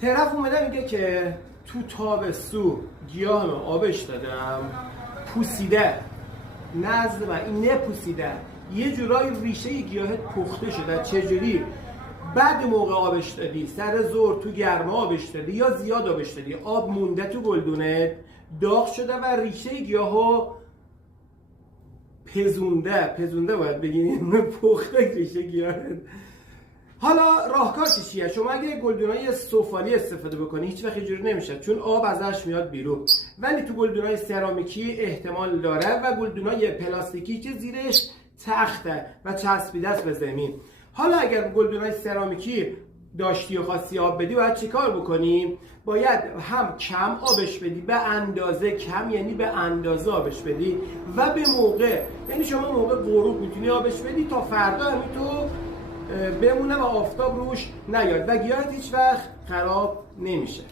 طرف اومده میگه که تو تابستون گیاهمو آبش دادم پوسیده، نزد من این نپوسیده، یه جورایی ریشه گیاهت پخته شده. چجوری؟ بعد موقع آبش دادی، سر ظهر تو گرما آبش دادی یا زیاد آبش دادی، آب مونده تو گلدونت، داغ شده و ریشه گیاهو پزونده باید بگیم پخته ریشه گیاهت. حالا راهکارش چیه؟ شما اگه گلدونای سفالی استفاده بکنی هیچ وقت اینجوری نمیشه، چون آب ازش میاد بیرون. ولی تو گلدونای سرامیکی احتمال داره و گلدونای پلاستیکی که زیرش تخته و چسبیده است به زمین. حالا اگر گلدونای سرامیکی داشتی و خواستی آب بدی باید چیکار بکنیم؟ باید هم کم آبش بدی، به اندازه کم یعنی به اندازه آبش بدی و به موقع، یعنی شما موقع غروب میتونی آبش بدی تا فردا همینطور بمونه و آفتاب روش نیاد و گیاهت هیچ وقت خراب نمیشه.